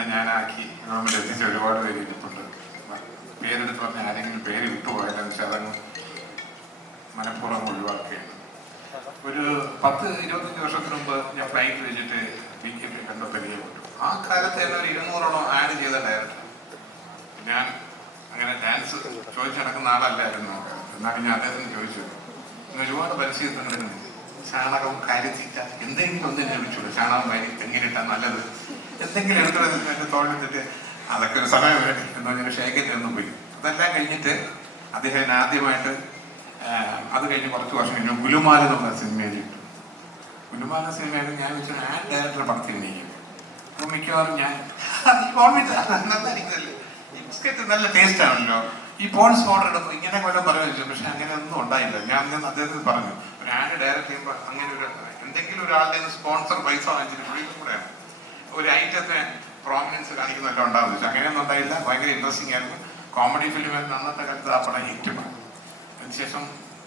എന്നെ ഞാനാക്കി ഗവൺമെൻറ് എത്തിച്ച് ഒരുപാട് പേര് ഇരിപ്പുണ്ട്. പേരെടുത്ത് പറഞ്ഞാൽ ആരെങ്കിലും പേര് വിട്ടുപോയാലെന്ന് വെച്ചാൽ അതങ്ങ് മനഃപൂർവ്വം ഒഴിവാക്കുകയാണ്. ഒരു 10-25 വർഷത്തിന് മുമ്പ് ഞാൻ ഫ്ലൈറ്റ് വെച്ചിട്ട് BKP കണ്ടു പരിചയപ്പെട്ടു. ആ കാലത്ത് തന്നെ ഒരു 200ഓളം ആഡ് ചെയ്ത ഡയറക്ടർ. ഞാൻ അങ്ങനെ ഡാൻസ് ചോദിച്ചു നടക്കുന്ന ആളല്ലായിരുന്നു. എന്നാലും ഞാൻ അദ്ദേഹത്തിന് ചോദിച്ചു, ഇന്ന് ഒരുപാട് പരിശീലനങ്ങളുണ്ട്, ചാണകം കാര്യത്തിച്ച എന്തെങ്കിലും ഒന്ന് എന്നെ വിളിച്ചോളൂ, ചാണകം വാരി തെങ്ങിലിട്ടാൽ നല്ലത്, എന്തെങ്കിലും എടുത്ത് തോളിലിട്ട് അതൊക്കെ ഒരു സമയം വേണ്ടി എന്ന് പറഞ്ഞൊരു ഷേക്കിൽ ഒന്നും പോയി. അതെല്ലാം കഴിഞ്ഞിട്ട് അദ്ദേഹം ആദ്യമായിട്ട് അത് കഴിഞ്ഞ് കുറച്ച് വർഷം കഴിഞ്ഞു ഗുലുമാല എന്നുള്ള സിനിമയിൽ ഇട്ടു. ഗുലുമാല സിനിമയിൽ ഞാൻ വെച്ചാൽ ആഡ് ഡയറക്ടറെ പടത്തിൽ നീക്കും. അപ്പോൾ മിക്കവാറും ഞാൻ നന്നായിരിക്കുന്നല്ലേ, ഈ ബിസ്ക്കറ്റ് നല്ല ടേസ്റ്റ് ആണല്ലോ, ഈ പോൺസ് പൗഡർ ഇടുമ്പോൾ ഇങ്ങനെ കൊല്ലം പറയുക. പക്ഷെ അങ്ങനെ ഒന്നും ഉണ്ടായില്ല. ഞാൻ അദ്ദേഹത്തിന് പറഞ്ഞു, ഒരു ആഡ് ഡയറക്ട് ചെയ്യുമ്പോൾ അങ്ങനെ ഒരു എന്തെങ്കിലും ഒരാളുടെ സ്പോൺസർ പൈസ വാങ്ങിച്ചിട്ട് കൂടെയാണ് ഒരു ഐറ്റത്തെ പ്രോമിനൻസ് കാണിക്കുന്നതൊക്കെ ഉണ്ടാവുന്നു. പക്ഷെ അങ്ങനെയൊന്നും ഉണ്ടായില്ല. ഭയങ്കര ഇൻട്രസ്റ്റിംഗ് ആയിരുന്നു. കോമഡി ഫിലിമായിരുന്നു അന്നത്തെ കാലത്ത്. ആ പടം ഹിറ്റുമാണ്. അതിനുശേഷം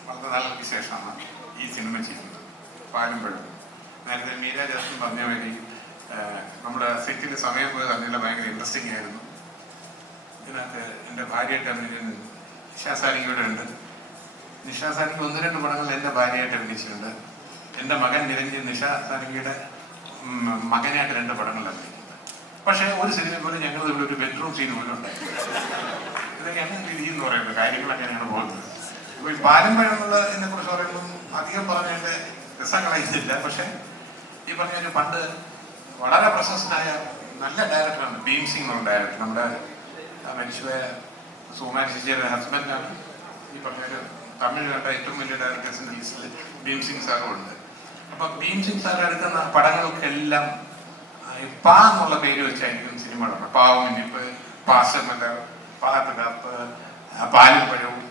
വളരെ നാളുകൾക്ക് ശേഷമാണ് ഈ സിനിമ ചെയ്യുന്നത്, പാലും പഴവും. നേരത്തെ മീര ജാസ്മിൻ പറഞ്ഞ വഴി നമ്മുടെ സെറ്റിൽ സമയം പോയത് അറിഞ്ഞില്ല, ഭയങ്കര ഇൻട്രസ്റ്റിംഗ് ആയിരുന്നു. ഇതിനകത്ത് എൻ്റെ ഭാര്യയായിട്ട് അഭിനയിച്ചിട്ടുണ്ട്, നിഷാ സാരിക ഇവിടെ ഉണ്ട്. നിഷാ സാരിക 1-2 പടങ്ങളിൽ എൻ്റെ ഭാര്യയായിട്ട് അഭിനയിച്ചിട്ടുണ്ട്. എൻ്റെ മകൻ നിരഞ്ജൻ നിഷാ സാരികയുടെ മകനായിട്ട് 2 പടങ്ങളിൽ അഭിനയിക്കുന്നത്. പക്ഷേ ഒരു സിനിമ പോലും ഞങ്ങൾ ഇവിടെ ഒരു ബെഡ്റൂം സീൻ പോലും ഉണ്ടായിരുന്നു. ഇതൊക്കെയാണ് രീതി എന്ന് പറയുന്നത്. കാര്യങ്ങളൊക്കെ അങ്ങനെയാണ് പോകുന്നത്. ഇപ്പോൾ ഈ പാലും പഴം എന്നുള്ളതിനെ കുറിച്ച് പറയുമ്പം അധികം പറഞ്ഞതിൻ്റെ രസങ്ങളായിട്ടില്ല. പക്ഷെ ഈ പറഞ്ഞ പണ്ട് വളരെ പ്രശസ്തനായ നല്ല ഡയറക്ടറാണ് ഭീം സിംഗ് എന്നുള്ള ഡയറക്ടർ. നമ്മുടെ മനുഷ്യ സുകുമാരി ചേച്ചിയുടെ ഹസ്ബൻഡാണ്. ഈ പറഞ്ഞൊരു തമിഴ് കണ്ട ഏറ്റവും വലിയ ഡയറക്ടേഴ്സിൻ്റെ ലിസ്റ്റിൽ ഭീം സിംഗ് സാറും ഉണ്ട്. അപ്പം ഭീം സിംഗ് സാർ എടുക്കുന്ന പടങ്ങൾക്കെല്ലാം പാ എന്നുള്ള പേര് വെച്ചായിരിക്കും സിനിമ നടക്കുന്നത്. പാവും ഇനിപ്പ്, പാശമല, പാത്തുകാപ്പ്, പാലും പഴവും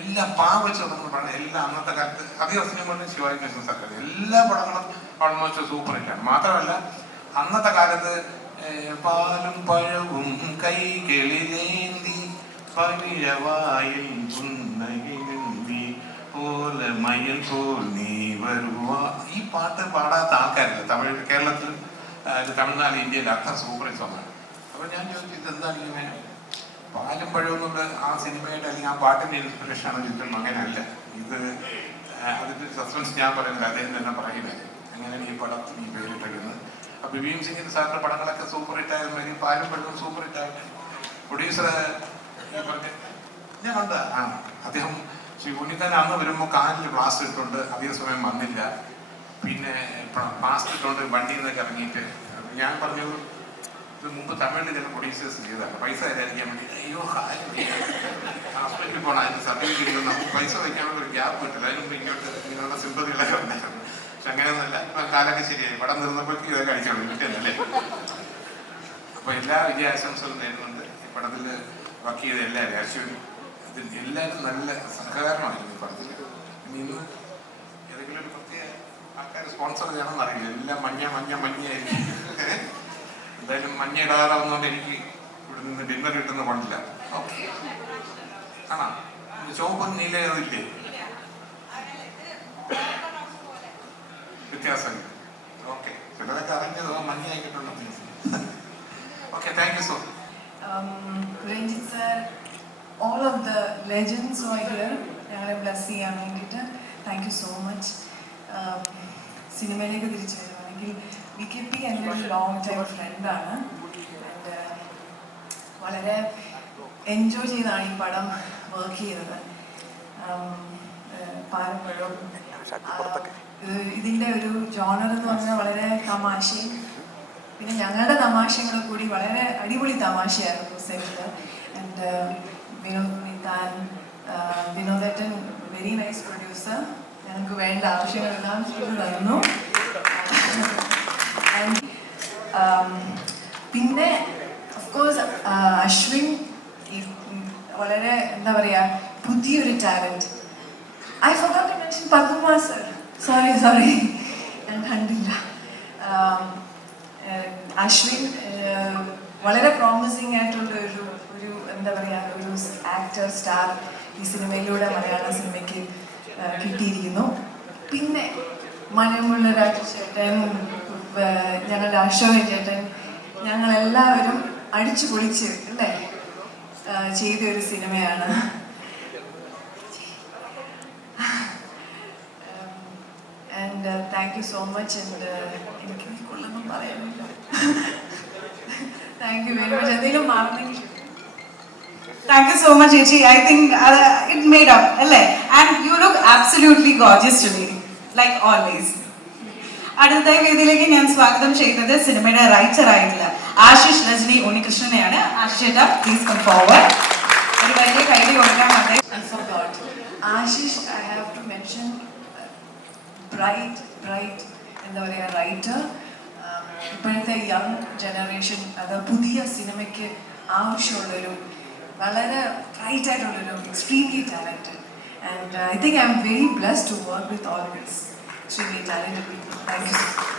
എല്ലാം പാ വെച്ച് തുടങ്ങുന്ന പടം എല്ലാം അന്നത്തെ കാലത്ത് അധികം സിനിമകളിലും ശിവാജി ഗണേശൻ സർക്കാർ എല്ലാ പടങ്ങളും ഓൾമോസ്റ്റ് സൂപ്പർ ഹിറ്റാണ്. മാത്രമല്ല അന്നത്തെ കാലത്ത് പാലും പഴവും കൈകളിലേന്തി പവിഴവായിൽ പോലെ മയിൽ പോൽ നീ വരുവാ, ഈ പാട്ട് പാടാത്ത ആൾക്കാരില്ല തമിഴ് കേരളത്തിലും തമിഴ്നാട് ഇന്ത്യയിൽ അത്ര സൂപ്പർ സോങ്ങാണ്. അപ്പോൾ ഞാൻ ചോദിച്ചത് എന്താണ് ഇങ്ങനെ പാലും പഴവും എന്നുള്ള ആ സിനിമയുടെ അല്ലെങ്കിൽ ആ പാട്ടിൻ്റെ ഇൻസ്പിറേഷനാണ് ചിത്രം. അങ്ങനെയല്ല ഇത്. അതിൻ്റെ സസ്പെൻസ് ഞാൻ പറയുന്നത് അദ്ദേഹം തന്നെ പറയുന്നത്. അങ്ങനെയാണ് ഈ പടത്തിന് ഈ പേരിട്ടിരിക്കുന്നത്. അപ്പോൾ ഭീം സിംഗിൻ്റെ സാറിൻ്റെ പടങ്ങളൊക്കെ സൂപ്പർ ഹിറ്റായിരുന്നു. ഈ പാലും പഴവും സൂപ്പർ ഹിറ്റായിട്ട് പ്രൊഡ്യൂസർ ഈ പറഞ്ഞ ഞാൻ കണ്ട അദ്ദേഹം ശ്രീ ഉണ്ണിത്താൻ അന്ന് വരുമ്പോൾ കാലിൽ പ്ലാസ്റ്റർ ഇട്ടുകൊണ്ട് അധിക സമയം വന്നില്ല. പിന്നെ പ്ലാസ്റ്റർ ഇട്ടുകൊണ്ട് വണ്ടിയിൽ നിന്നൊക്കെ ഇറങ്ങിയിട്ട് ഞാൻ പറഞ്ഞു, ഇത് മുമ്പ് തമിഴിൽ ചില പ്രൊഡ്യൂസേഴ്സ് ചെയ്തതാണ് പൈസ തരാതിരിക്കാൻ വേണ്ടി. അയ്യോ ഹോസ്പിറ്റലിൽ പോകണം, അതിന് സർട്ടിഫിക്കറ്റ് നമുക്ക് പൈസ വയ്ക്കാനുള്ള ഒരു ഗ്യാപ്പ് കിട്ടില്ല. അതിന് മുമ്പ് ഇങ്ങോട്ട് നിങ്ങളുടെ സിമ്പതികളൊക്കെ ഉണ്ടായിരുന്നു. പക്ഷെ അങ്ങനെയൊന്നുമല്ല. ഇപ്പം കാലൊക്കെ ശരിയായി. പടം നിർന്നപ്പോഴേക്കും ഇതൊക്കെ അടിച്ചോളൂ കിട്ടിയതല്ലേ. അപ്പോൾ എല്ലാ വിജയാശംസകളും നേരുന്നുണ്ട്. ഈ പടത്തിൽ വർക്ക് ചെയ്ത എല്ലാവരും അശ്വനും ഇതിൽ എല്ലാവരും നല്ല സഹകരണമായിരുന്നു ഈ പടത്തിൽ. ഇന്ന് ഏതെങ്കിലും ഒരു പ്രത്യേക ആൾക്കാർ സ്പോൺസർ ചെയ്യണമെന്ന് അറിയില്ല. എല്ലാം മഞ്ഞയായിരിക്കും. എന്തായാലും മഞ്ഞ ഇടാറാവുന്നതുകൊണ്ട് എനിക്ക് ഇവിടെ നിന്ന് ഡിന്നർ കിട്ടുന്ന കൊണ്ടില്ല. ഓക്കെ ആണോ? ചുവപ്പ് നീല ഇതില്ലേ വ്യത്യാസമില്ല. ഓക്കെ, ചിലതൊക്കെ അറിഞ്ഞത് മഞ്ഞയായിട്ടുണ്ടോ? Okay, thank you so Ranjith sir, all of the legends who are here, ഞങ്ങളെ ബ്ലസ് ചെയ്യാൻ വേണ്ടിയിട്ട് താങ്ക് യു സോ മച്ച്. സിനിമയിലേക്ക് തിരിച്ചു വരുവാണെങ്കിൽ BKP എൻ്റെ ഒരു ലോങ് ടൈം ഫ്രണ്ടാണ്. ആൻഡ് വളരെ എൻജോയ് ചെയ്താണ് ഈ പടം വർക്ക് ചെയ്തത്. പാലും പഴവും ഇതിൻ്റെ ഒരു ജോണർ എന്ന് പറഞ്ഞാൽ വളരെ തമാശയും പിന്നെ ഞങ്ങളുടെ തമാശകളും കൂടി വളരെ അടിപൊളി തമാശയായിരുന്നു സെറ്റിൽ. ആൻഡ് വിനോദേട്ടൻ വെരി നൈസ് പ്രൊഡ്യൂസർ. ഞങ്ങൾക്ക് വേണ്ട ആവശ്യങ്ങളെല്ലാം ചെയ്തു തന്നു. പിന്നെ ഓഫ്കോഴ്സ് അശ്വിൻ വളരെ എന്താ പറയുക പുതിയൊരു talent. I forgot to mention Padma sir. Sorry ഞാൻ കണ്ടില്ല. അശ്വിൻ വളരെ പ്രോമിസിങ് ആയിട്ടുള്ള ഒരു എന്താ പറയുക ഒരു ആക്ടർ സ്റ്റാർ ഈ സിനിമയിലൂടെ മലയാള സിനിമയ്ക്ക് കിട്ടിയിരിക്കുന്നു. പിന്നെ മലമുള്ള രാജു ചേട്ടൻ, ഞങ്ങളുടെ അശോകൻ ചേട്ടൻ, ഞങ്ങളെല്ലാവരും അടിച്ചു പൊളിച്ച് അല്ലേ ചെയ്ത ഒരു സിനിമയാണ്. And thank you so much. And എനിക്ക് കൊള്ളൊന്നും പറയാനില്ല. Thank you very much. എന്തെങ്കിലും മറന്നെങ്കിൽ. Thank you so much, Ichi. I think it made up, and you look absolutely gorgeous today, like always. അടുത്തതായി വേദിയിലേക്ക് ഞാൻ സ്വാഗതം ചെയ്യുന്നത് സിനിമയുടെ റൈറ്റർ ആയിട്ടുള്ള ആശിഷ് രജനി ഉണ്ണികൃഷ്ണനെയാണ്. ആശിഷ് ചേട്ടാ, പ്ലീസ് കം ഫോർവേഡ്. ഒരു വലിയ കൈഡി കൊടുക്കാൻ വേണ്ടി. I forgot. Ashish, I have to mention bright എന്താ പറയുക റൈറ്റർ. ഇപ്പോഴത്തെ യങ് ജനറേഷൻ അത് പുതിയ സിനിമയ്ക്ക് ആവശ്യമുള്ളൊരു വളരെ ബ്രൈറ്റ് ആയിട്ടുള്ളൊരു extremely talented. And I think I am very blessed to work with all these extremely talented people. Thank you.